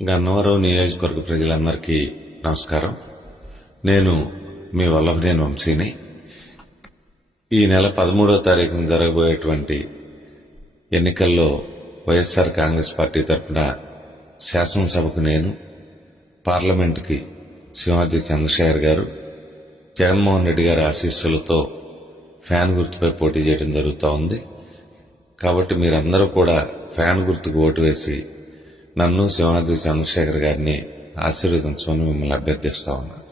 గన్నవరం నియోజకవర్గ ప్రజలందరికీ నమస్కారం. నేను మీ వల్లభనేని వంశీని. ఈ నెల 13వ తారీఖున జరగబోయేటువంటి ఎన్నికల్లో వైఎస్ఆర్ కాంగ్రెస్ పార్టీ తరఫున శాసనసభకు నేను, పార్లమెంటుకి సింహాద్రి చంద్రశేఖర్ గారు, జగన్మోహన్ రెడ్డి గారి ఆశీస్సులతో ఫ్యాన్ గుర్తుపై పోటీ చేయడం జరుగుతూ ఉంది. కాబట్టి మీరందరూ కూడా ఫ్యాన్ గుర్తుకు ఓటు వేసి నన్ను సింహాద్రి చంద్రశేఖర్ గారిని ఆశీర్వదించమని మిమ్మల్ని అభ్యర్థిస్తా ఉన్నాను.